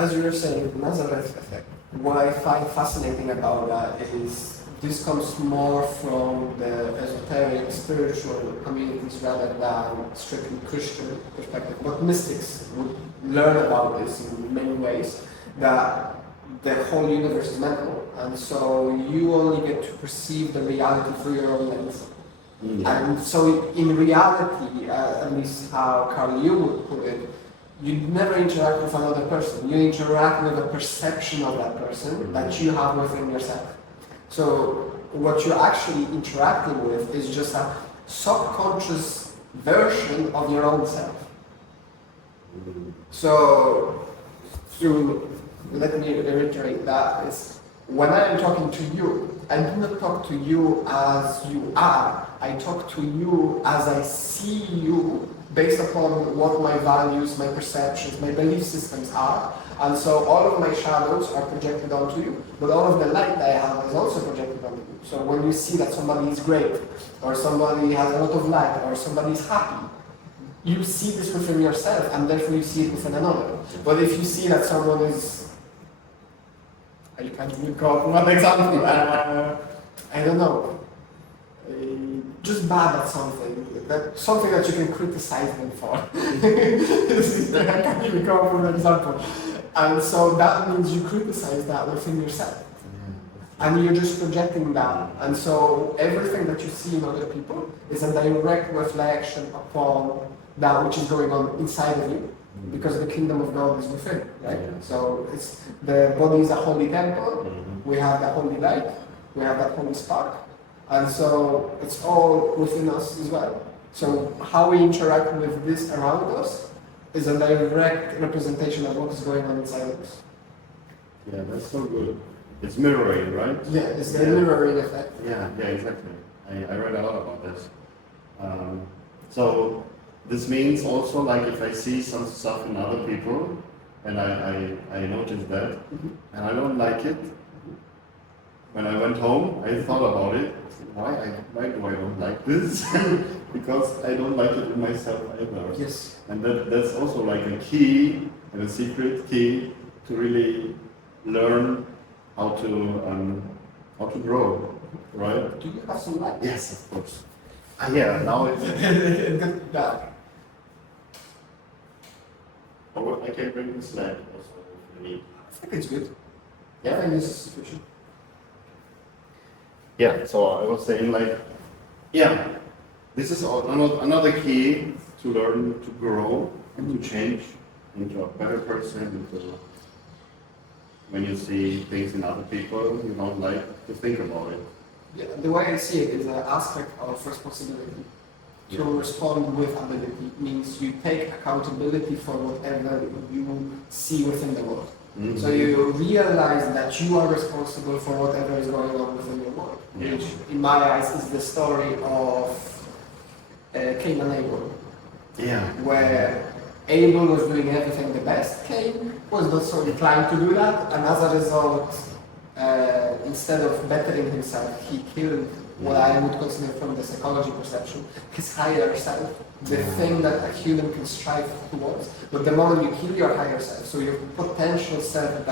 as you were saying, Nazareth effect, what I find fascinating about that is this comes more from the esoteric, spiritual communities rather than strictly Christian perspective. But mystics would learn about this in many ways, that the whole universe is mental, and so you only get to perceive the reality through your own lens. And so in reality, at least how Carl Jung would put it, you never interact with another person. You interact with a perception of that person that you have within yourself. So what you're actually interacting with is just a subconscious version of your own self. So let me reiterate that is, when I am talking to you, I do not talk to you as you are. I talk to you as I see you based upon what my values, my perceptions, my belief systems are. And so all of my shadows are projected onto you, but all of the light that I have is also projected onto you. So when you see that somebody is great, or somebody has a lot of light, or somebody is happy, you see this within yourself, and therefore you see it within another. But if you see that someone is, I can't recall one example, I don't know, just bad at something, something that you can criticize them for. I can't recall one example. And so that means you criticize that within yourself. And you're just projecting that. And so everything that you see in other people is a direct reflection upon that which is going on inside of you. Because the kingdom of God is within, right? So it's, the body is a holy temple, we have that holy light, we have that holy spark, and so it's all within us as well. So how we interact with this around us is a direct representation of what is going on inside of us. Yeah, that's so good. It's mirroring, right? Yeah, it's the mirroring effect. Yeah, exactly. I read a lot about this. So this means also, like, if I see some stuff in other people and I notice that and I don't like it, when I went home I thought about it. Why do I don't like this? Because I don't like it in myself either. Yes. And that's also like a key, and a secret key to really learn how to grow, right? Do you have some light? Yes, of course. Yeah, now it's... Yeah. Oh, I can bring this lamp also if you need. I think it's good. Yeah, I think this is sufficient. Yeah, so I was saying, like, yeah, this is another key to learn to grow and to change into a better person, when you see things in other people, you don't like to think about it. Yeah, the way I see it is an aspect of responsibility. To respond with ability means you take accountability for whatever you see within the world. So you realize that you are responsible for whatever is going on within your world, which in my eyes is the story of Cain and Abel. Yeah. Where Abel was doing everything the best, Cain was not so inclined to do that, and as a result, instead of bettering himself, he killed what I would consider from the psychology perception, his higher self, the thing that a human can strive towards. But the moment you kill your higher self, so your potential self,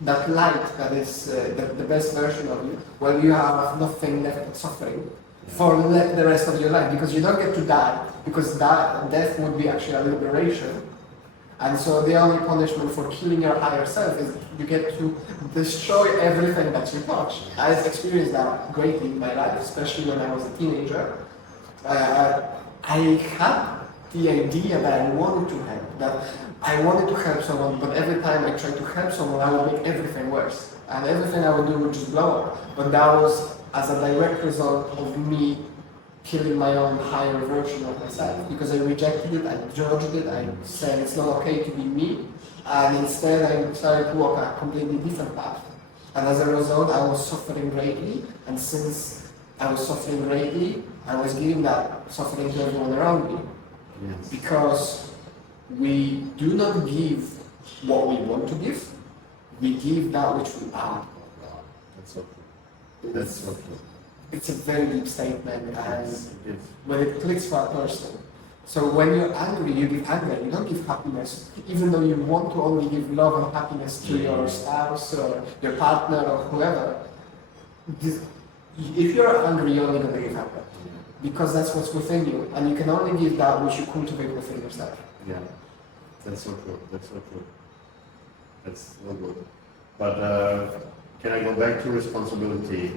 that light that is the best version of you, well, you have nothing left but suffering for the rest of your life, because you don't get to die, because death would be actually a liberation. And so the only punishment for killing your higher self is you get to destroy everything that you touch. I've experienced that greatly in my life, especially when I was a teenager. I had the idea that I wanted to help, that I wanted to help someone, but every time I tried to help someone, I would make everything worse. And everything I would do would just blow up. But that was as a direct result of me killing my own higher version of myself, because I rejected it, I judged it, I said it's not okay to be me, and instead I started to walk a completely different path. And as a result, I was suffering greatly, and since I was suffering greatly, I was giving that suffering to everyone around me. Yes. Because we do not give what we want to give, we give that which we are. That's so true. That's so true. It's a very deep statement, and when it clicks for a person, So when you're angry, you give anger, you don't give happiness, even though you want to only give love and happiness to your spouse or your partner or whoever. If you're angry, you're only going to give anger. Because that's what's within you, and you can only give that which you cultivate within yourself. Yeah, that's so true. That's so true. That's so good. But can I go back to responsibility?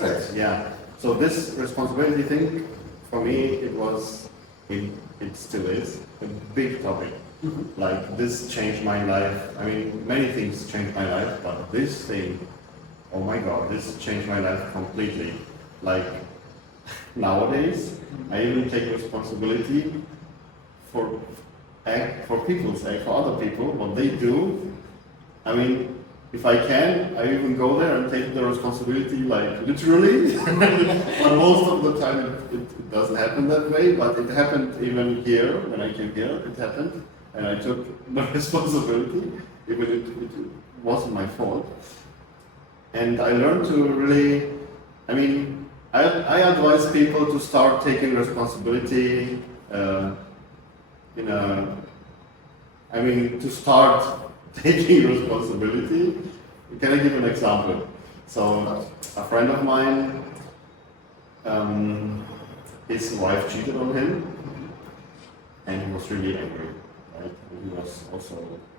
Yes. Yeah. So this responsibility thing, for me, it still is a big topic. Mm-hmm. Like this changed my life. I mean, many things changed my life, but this thing, oh my God, this changed my life completely. Like nowadays, I even take responsibility for people's sake, for other people, what they do. I mean, if I can, I even go there and take the responsibility, like literally. But most of the time it doesn't happen that way, but it happened even here, when I came here, it happened. And I took the responsibility, even it wasn't my fault. And I learned to really, I mean, I advise people to start taking responsibility to start taking responsibility. Can I give an example? So, a friend of mine, his wife cheated on him, and he was really angry, right? He was also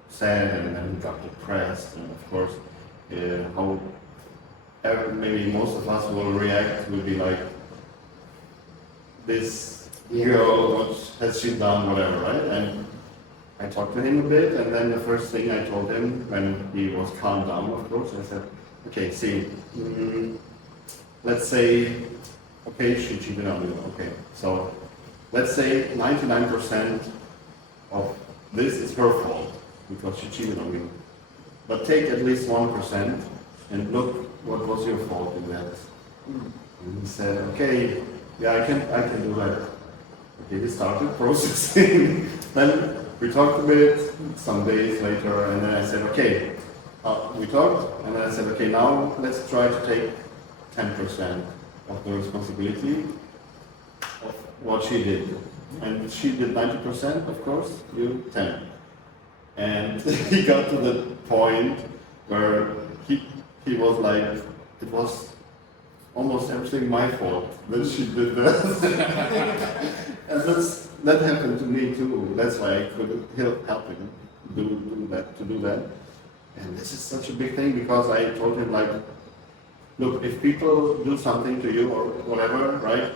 sad, and then he got depressed, and of course, maybe most of us will react, will be like, this girl, what has she done, whatever, right? And I talked to him a bit, and then the first thing I told him, when he was calmed down, of course, I said, okay, see, let's say, okay, she cheated on you, okay, so let's say 99% of this is her fault, because she cheated on you. But take at least 1% and look what was your fault in that. And he said, okay, yeah, I can do that. Okay, we started processing. Then we talked a bit, some days later, and then I said, okay, we talked, and then I said, okay, now let's try to take 10% of the responsibility of what she did. And she did 90%, of course, you 10. And he got to the point where he was like, it was almost everything my fault that she did that. And that happened to me too. That's why I could help him do that. And this is such a big thing, because I told him, like, look, if people do something to you or whatever, right,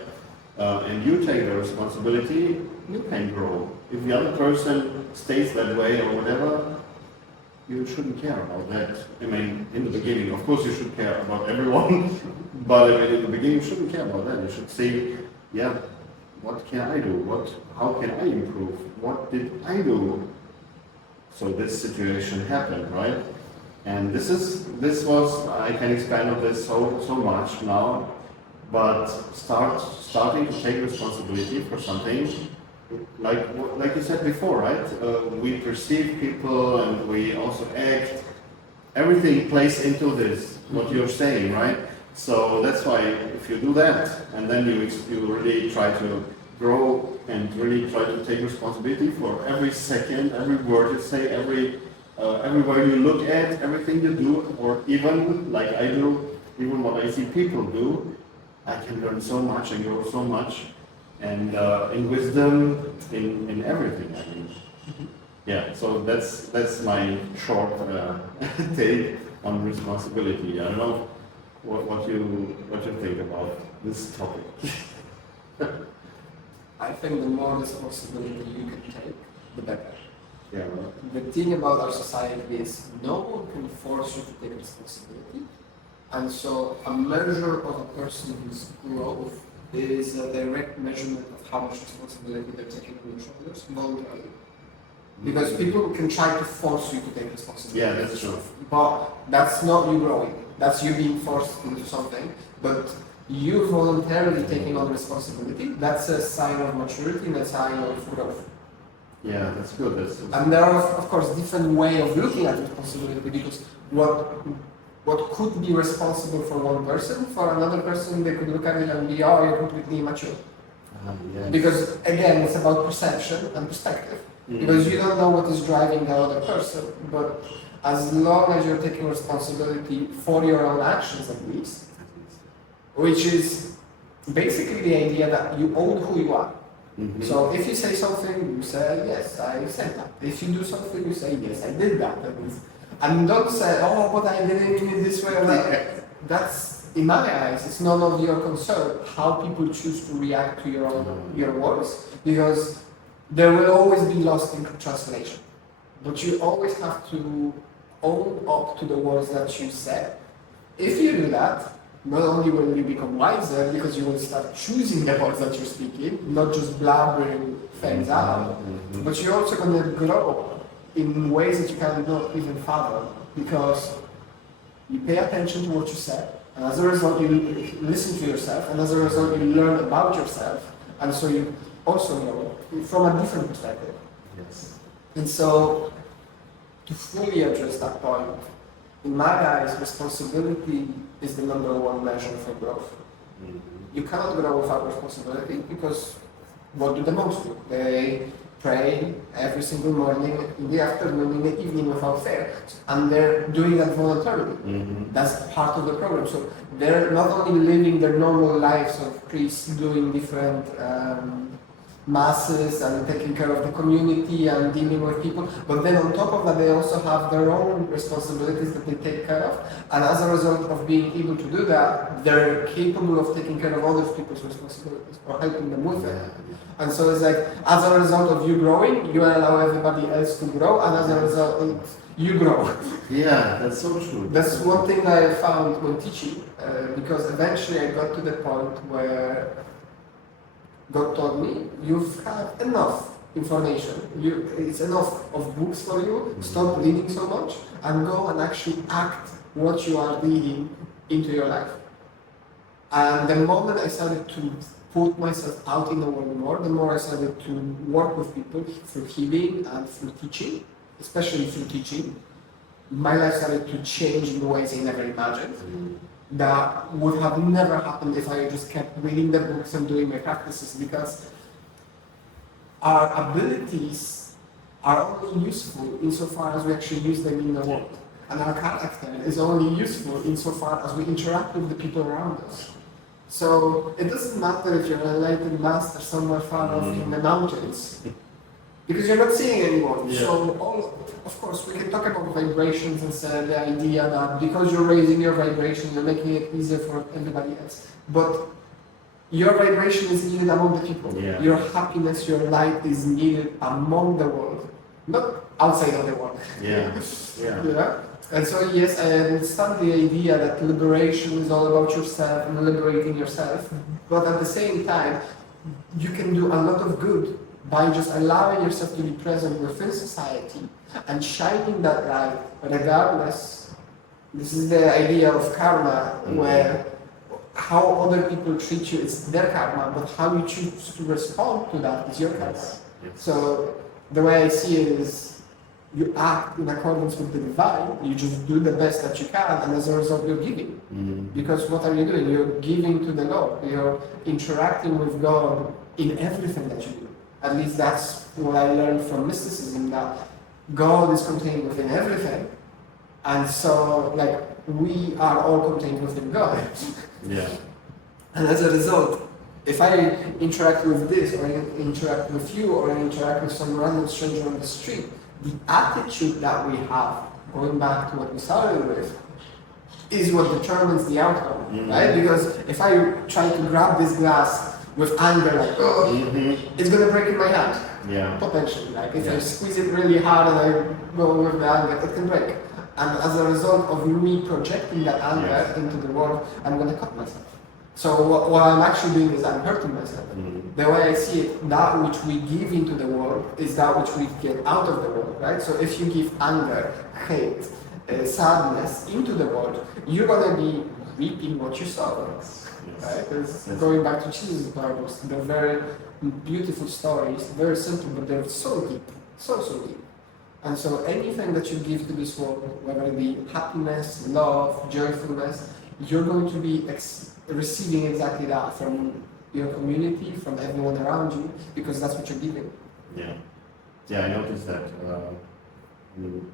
and you take the responsibility, you can grow. If the other person stays that way or whatever, you shouldn't care about that. I mean, in the beginning, of course you should care about everyone, but I mean, in the beginning you shouldn't care about that. You should say, yeah, what can I do? How can I improve? What did I do? So this situation happened, right? And this was, I can expand on this so much now, but starting to take responsibility for something, like you said before, right? We perceive people and we also act. Everything plays into this, what you're saying, right? So that's why if you do that, and then you really try to grow and really try to take responsibility for every second, every word you say, everywhere you look at, everything you do, or even like I do, even what I see people do, I can learn so much and grow so much, and in wisdom, in everything. I mean, yeah. So that's my short take on responsibility. I don't know what you think about this topic. I think the more responsibility you can take, the better. Yeah. Right. The thing about our society is no one can force you to take responsibility, and so a measure of a person's growth is a direct measurement of how much responsibility they're taking on their shoulders voluntarily. Because people can try to force you to take responsibility. Yeah, that's true. But that's not you growing. That's you being forced into something. But you voluntarily taking on responsibility, that's a sign of maturity and a sign of growth. Yeah, that's good. And there are, of course, different ways of looking at responsibility, because what could be responsible for one person, for another person they could look at it and be, oh, you're completely immature. Yes. Because again, it's about perception and perspective. Because you don't know what is driving the other person, but as long as you're taking responsibility for your own actions at least, which is basically the idea that you own who you are. So if you say something, you say, yes, I said that. If you do something, you say, yes, I did that. And don't say, oh, but I didn't mean it this way or that. That's, in my eyes, it's none of your concern how people choose to react to your words, because there will always be lost in translation. But you always have to own up to the words that you said. If you do that, not only will you become wiser, because you will start choosing the words that you're speaking, not just blabbering things out, but you're also going to grow in ways that you cannot even fathom, because you pay attention to what you said, and as a result you listen to yourself, and as a result you learn about yourself, and so you also know from a different perspective. Yes. And so, to fully address that point, in my eyes, responsibility is the number one measure for growth. You cannot grow without responsibility, because what do the monks do? They pray every single morning, in the afternoon, in the evening without fail. And they're doing that voluntarily. That's part of the program. So they're not only living their normal lives of priests doing different masses and taking care of the community and dealing with people, but then on top of that they also have their own responsibilities that they take care of, and as a result of being able to do that, they're capable of taking care of other people's responsibilities or helping them with it. And so it's like, as a result of you growing, you allow everybody else to grow, and as a result you grow. Yeah, that's so true. That's one thing I found when teaching, because eventually I got to the point where God told me, you've had enough information. It's enough of books for you. Stop reading so much and go and actually act what you are reading into your life. And the moment I started to put myself out in the world more, the more I started to work with people through healing and through teaching, especially through teaching. My life started to change in ways I never imagined. That would have never happened if I just kept reading the books and doing my practices, because our abilities are only useful insofar as we actually use them in the world. And our character is only useful insofar as we interact with the people around us. So it doesn't matter if you're an enlightened master somewhere far off in the mountains, because you're not seeing anyone. Yeah. So of course, we can talk about vibrations and say the idea that because you're raising your vibration, you're making it easier for everybody else. But your vibration is needed among the people. Yeah. Your happiness, your light is needed among the world, not outside of the world. Yeah. Yeah. And so yes, I understand the idea that liberation is all about yourself and liberating yourself, but at the same time, you can do a lot of good by just allowing yourself to be present within society and shining that light regardless. This is the idea of karma, where how other people treat you is their karma, but how you choose to respond to that is your karma. So the way I see it is, you act in accordance with the divine, you just do the best that you can, and as a result you're giving. Because what are you doing? You're giving to the Lord, you're interacting with God in everything that you do. At least that's what I learned from mysticism, that God is contained within everything, and so like we are all contained within God. Yeah. And as a result, if I interact with this, or I interact with you, or I interact with some random stranger on the street, the attitude that we have, going back to what we started with, is what determines the outcome, right? Because if I try to grab this glass with anger, like, it's gonna break in my hand. Yeah. Potentially, like if I squeeze it really hard and I go with the anger, it can break. And as a result of me projecting that anger into the world, I'm gonna cut myself. So what I'm actually doing is I'm hurting myself. The way I see it, that which we give into the world is that which we get out of the world, right? So if you give anger, hate, sadness into the world, you're gonna be reaping what you sow. Right? Because going back to Jesus' parables, they're very beautiful stories, very simple, but they're so deep, so deep. And so anything that you give to this world, whether it be happiness, love, joyfulness, you're going to be receiving exactly that from your community, from everyone around you, because that's what you're giving. Yeah. Yeah, I noticed that in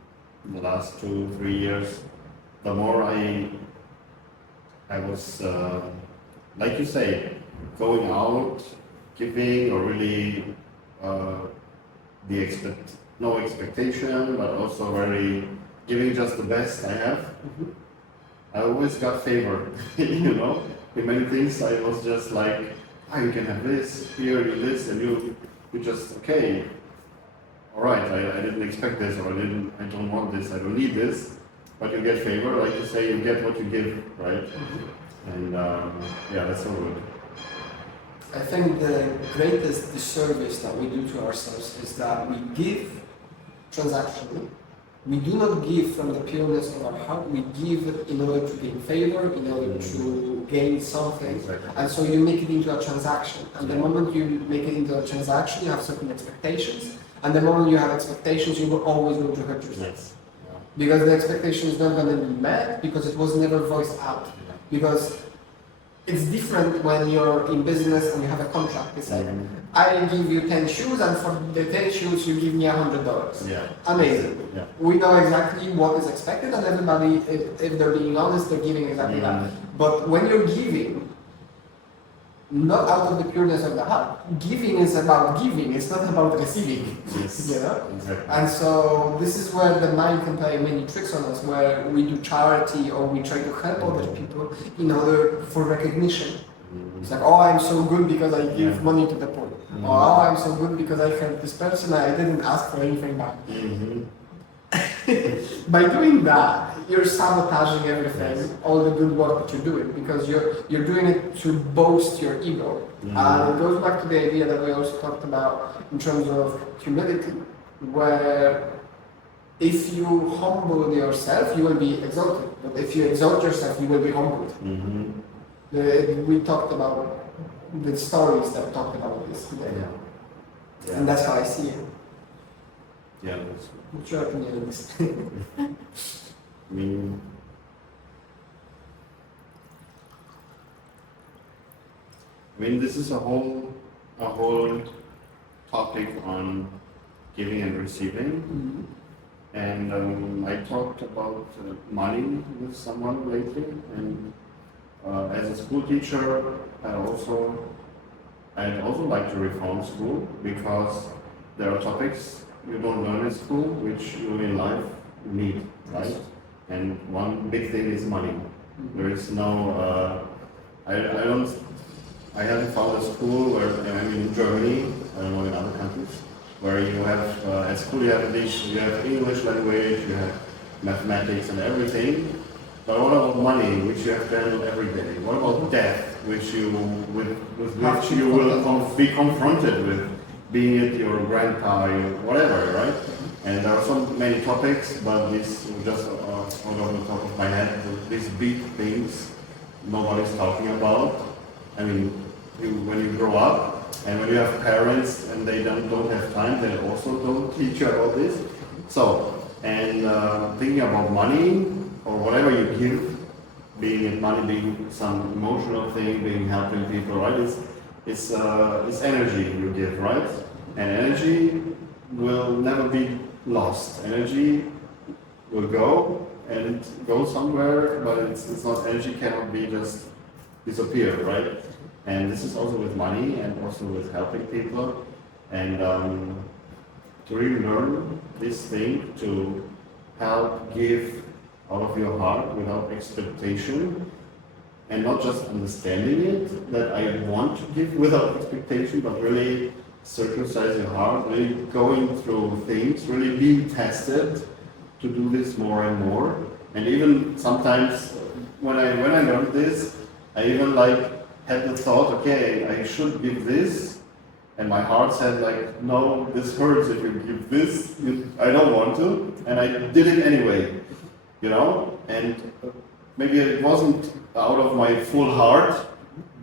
the last 2-3 years, the more I was, like you say, going out, giving, or really no expectation, but also very giving just the best I have. Mm-hmm. I always got favor, you know. In many things, I was just like, "Ah, you can have this here, you this, and you just okay. All right, I didn't expect this, or I don't want this, I don't need this." But you get favor, like you say, you get what you give, right? And yeah, that's so good. I think the greatest disservice that we do to ourselves is that we give transactionally. We do not give from the pureness of our heart. We give in order to gain favor, in order to gain something. Exactly. And so you make it into a transaction. And the moment you make it into a transaction, you have certain expectations. And the moment you have expectations, you will always going to hurt yourself. Yes. Yeah. Because the expectation is not going to be met because it was never voiced out. Because it's different when you're in business and you have a contract. It's like, I give you 10 shoes and for the 10 shoes you give me $100. Yeah. Amazing. Yeah. We know exactly what is expected and everybody, if they're being honest, they're giving exactly that. But when you're giving, not out of the pureness of the heart, giving is about giving, it's not about receiving. Yes. You know? Exactly. And so this is where the mind can play many tricks on us, where we do charity or we try to help other people in order for recognition. It's like, oh, I'm so good because I give money to the poor. Or, oh, I'm so good because I helped this person, I didn't ask for anything back. By doing that, you're sabotaging everything, all the good work that you're doing, because you're doing it to boast your ego. And it goes back to the idea that we also talked about in terms of humility, where if you humble yourself, you will be exalted. But if you exalt yourself, you will be humbled. We talked about the stories that talked about this today. Yeah. And that's how I see it. Yeah, that's good. What's your opinion on this? I mean, this is a whole topic on giving and receiving. And I talked about money with someone lately, and as a school teacher, I'd also like to reform school, because there are topics you don't learn in school which you in life need, right? And one big thing is money. There is no, I haven't found a school where, I mean, in Germany, I don't know in other countries, where you have, at school you have English language, you have mathematics and everything. But what about money, which you have to handle every day? What about death, which with which you will be confronted with, being it your grandpa, your whatever, right? And there are so many topics, but these just out of the top of my head, these big things nobody's talking about. I mean, when you grow up, and when you have parents and they don't have time, they also don't teach you about this. So, and thinking about money, or whatever you give, being it money, being some emotional thing, being helping people, right? It's energy you give, right? And energy will never be lost. Energy will go and go somewhere, but it's not, energy cannot be just disappear, right? And this is also with money and also with helping people. And to really learn this thing, to help give out of your heart without expectation, and not just understanding it, that I want to give without expectation, but really circumcise your heart, really going through things, really being tested to do this more and more. And even sometimes when I learned this, I even had the thought, okay, I should give this, and my heart said like, no, this hurts if you give this, I don't want to, and I did it anyway, you know? And maybe it wasn't out of my full heart,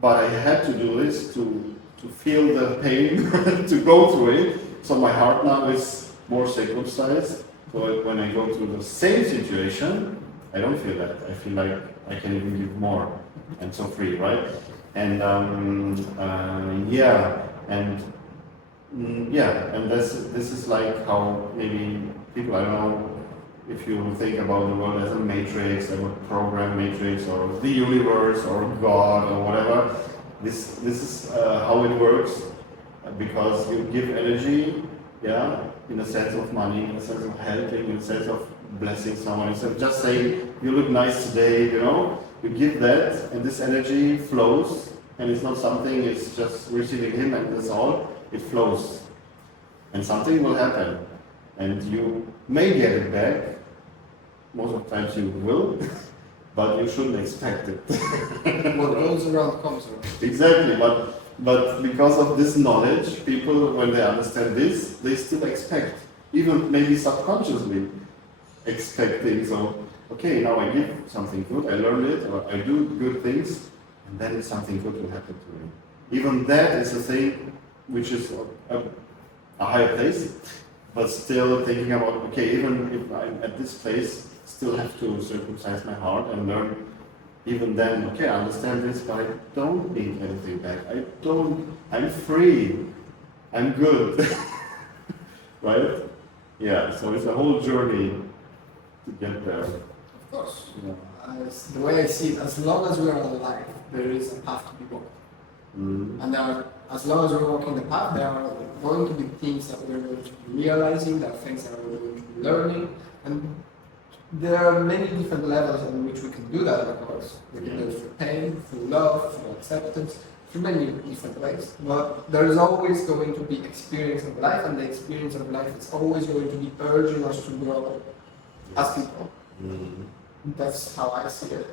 but I had to do this to feel the pain, to go through it. So my heart now is more circumcised. So when I go through the same situation, I don't feel that. I feel like I can even give more, and so free, right? And yeah, and and this is like how maybe people, I don't know if you think about the world as a matrix, a program matrix, or the universe, or God, or whatever. This is how it works, because you give energy, yeah, in a sense of money, in a sense of helping, in a sense of blessing someone. Instead of just saying, you look nice today, you know, you give that, and this energy flows, and it's not something, it's just receiving him and that's all, it flows. And something will happen, and you may get it back, most of the times you will, but you shouldn't expect it. What goes around comes around. Exactly, but because of this knowledge, people, when they understand this, they still expect, even maybe subconsciously expecting. So, okay, now I give something good, I learned it, or I do good things, and then something good will happen to me. Even that is a thing which is a higher place, but still thinking about, okay, even if I'm at this place, still have to circumcise my heart and learn. Even then, okay, I understand this, but I don't need anything back. I'm free. I'm good. Right? Yeah, so it's a whole journey to get there. Of course. Yeah. The way I see it, as long as we are alive, there is a path to be walked. And as long as we're walking the path, there are going to be things that we're going to be realizing, there are things that we're going to be learning, and there are many different levels in which we can do that, of course. We can do it through pain, through love, through acceptance, through many different ways. But there is always going to be experience of life, and the experience of life is always going to be urging us to grow as people. That's how I see it.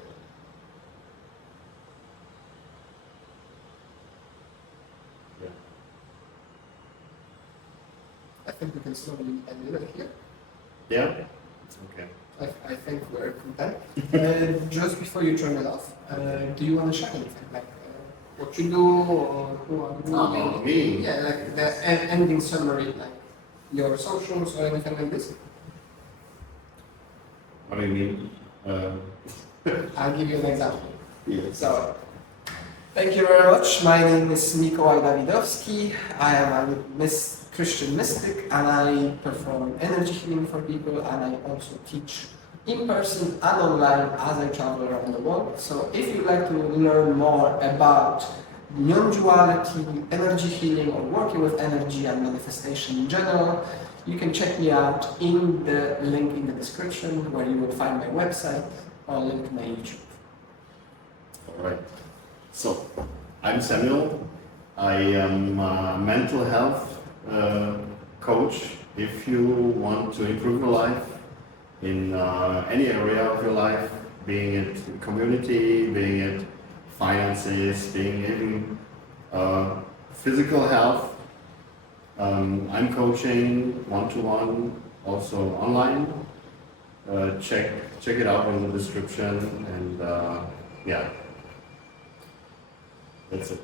I think we can slowly end it here. Yeah? Okay. I think we're content. Just before you turn it off, do you want to share anything? Like what you do or who are you? Oh, me? Yeah, like the ending summary, like your socials or anything like this. What do you mean? I'll give you an example. Yes. So, thank you very much. My name is Mikołaj Dawidowski. I am a Christian mystic, and I perform energy healing for people, and I also teach in person and online as I travel around the world. So if you'd like to learn more about non-duality, energy healing, or working with energy and manifestation in general, you can check me out in the link in the description, where you will find my website or link to my YouTube. All right. So, I'm Samuel. I am a mental health coach. If you want to improve your life in any area of your life, being it community, being it finances, being in physical health, I'm coaching one-to-one, also online. Check it out in the description, and yeah, that's it.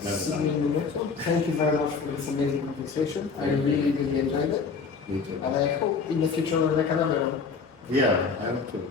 See you in the next one. Thank you very much for this amazing conversation. I really, really enjoyed it. Me too. And I hope in the future we'll make another one. Yeah, I hope too.